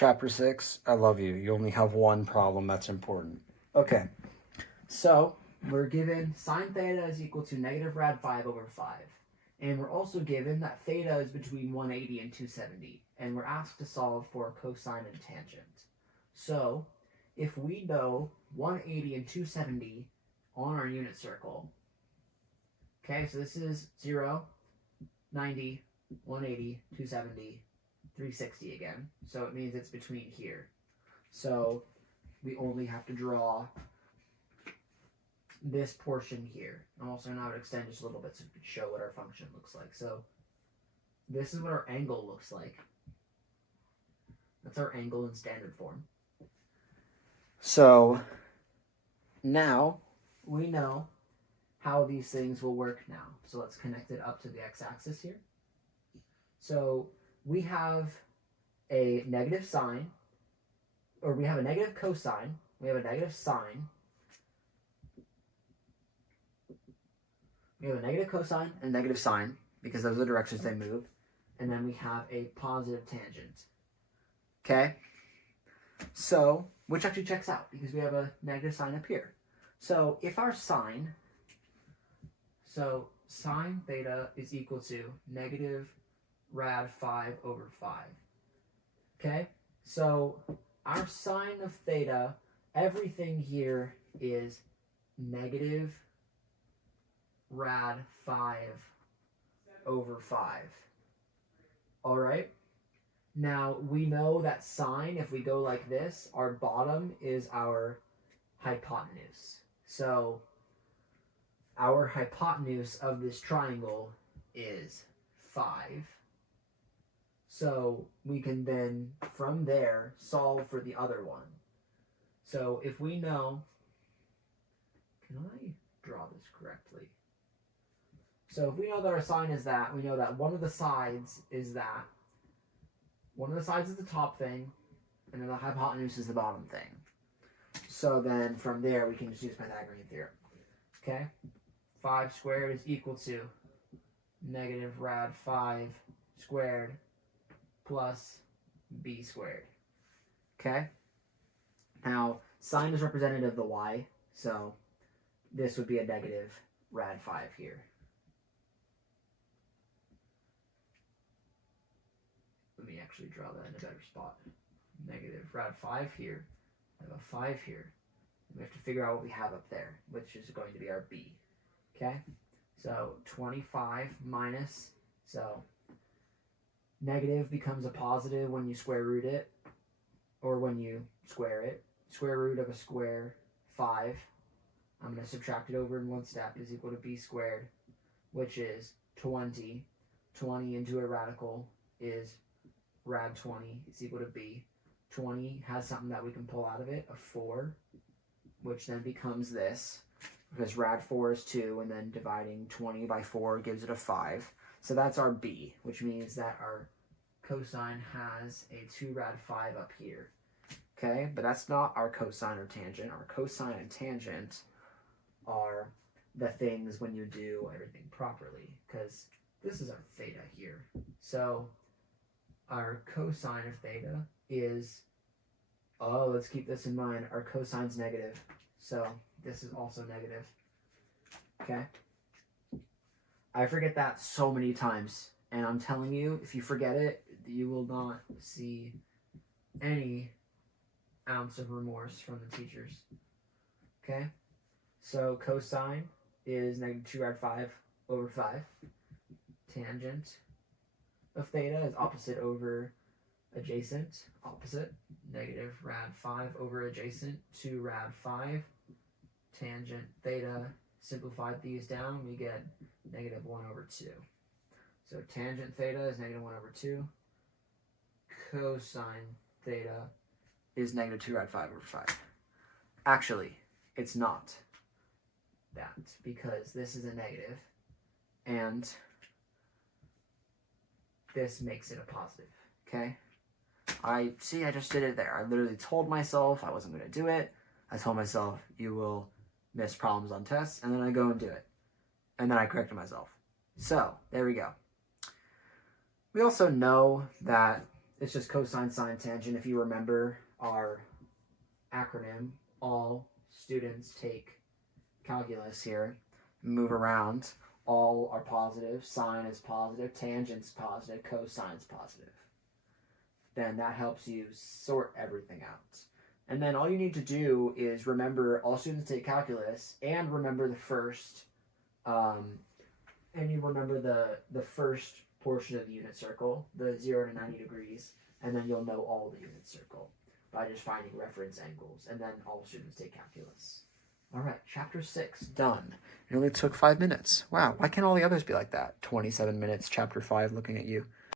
Chapter 6, I love you. You only have one problem that's important. Okay, so we're given sine theta is equal to negative rad 5 over 5. And we're also given that theta is between 180 and 270. And we're asked to solve for cosine and tangent. So if we know 180 and 270 on our unit circle, okay, so this is 0, 90, 180, 270, 360 again. So it means it's between here. So we only have to draw this portion here. Also, now I would extend just a little bit so we can show what our function looks like. So this is what our angle looks like. That's our angle in standard form. So now we know how these things will work now. So let's connect it up to the x-axis here. So we have a negative sine, or we have a negative cosine, we have a negative sine, we have a negative cosine and negative sine, because those are the directions they move, and then we have a positive tangent. Okay? So, which actually checks out, because we have a negative sign up here. So, if our sine, so sine theta is equal to negative rad 5 over 5. Okay? So, our sine of theta, everything here is negative rad 5 over 5. All right? Now, we know that sine, if we go like this, our bottom is our hypotenuse. So, our hypotenuse of this triangle is 5. So, we can then, from there, solve for the other one. So, if we know, can I draw this correctly? So, if we know that our sine is that, we know that one of the sides is that. One of the sides is the top thing, and then the hypotenuse is the bottom thing. So then from there, we can just use Pythagorean theorem. Okay? 5 squared is equal to negative rad 5 squared plus b squared. Okay? Now, sine is representative of the y, so this would be a negative rad 5 here. Let me actually draw that in a better spot. Negative rad 5 here. I have a 5 here. We have to figure out what we have up there, which is going to be our b. Okay? So 25 minus, so negative becomes a positive when you square root it, or when you square it. Square root of a square, 5. I'm going to subtract it over in one step, is equal to b squared, which is 20. 20 into a radical is rad 20 is equal to b. 20 has something that we can pull out of it, a 4, which then becomes this, because rad 4 is 2, and then dividing 20 by 4 gives it a 5. So that's our b, which means that our cosine has a 2 rad 5 up here. Okay, but that's not our cosine or tangent. Our cosine and tangent are the things when you do everything properly, because this is our theta here. So our cosine of theta is, oh, let's keep this in mind, our cosine's negative. So this is also negative. Okay? I forget that so many times. And I'm telling you, if you forget it, you will not see any ounce of remorse from the teachers. Okay? So cosine is negative 2 rad 5 over 5. Tangent of theta is opposite over adjacent. Opposite. Negative rad 5 over adjacent. 2 rad 5. Tangent theta. Simplified these down, we get negative 1 over 2. So tangent theta is negative 1 over 2. Cosine theta is negative 2 rad 5 over 5. Actually, it's not that, because this is a negative, and this makes it a positive, okay? I just did it there. I literally told myself I wasn't going to do it. I told myself, you will miss problems on tests, and then I go and do it. And then I corrected myself. So, there we go. We also know that it's just cosine, sine, tangent. If you remember our acronym, all students take calculus here, move around. All are positive, sine is positive, tangent's positive, cosine's positive. Then that helps you sort everything out. And then all you need to do is remember all students take calculus and remember the first, and you remember the first portion of the unit circle, the 0 to 90 degrees, and then you'll know all the unit circle by just finding reference angles, and then all students take calculus. All right, chapter 6, done. It only took 5 minutes. Wow, why can't all the others be like that? 27 minutes, chapter 5, looking at you.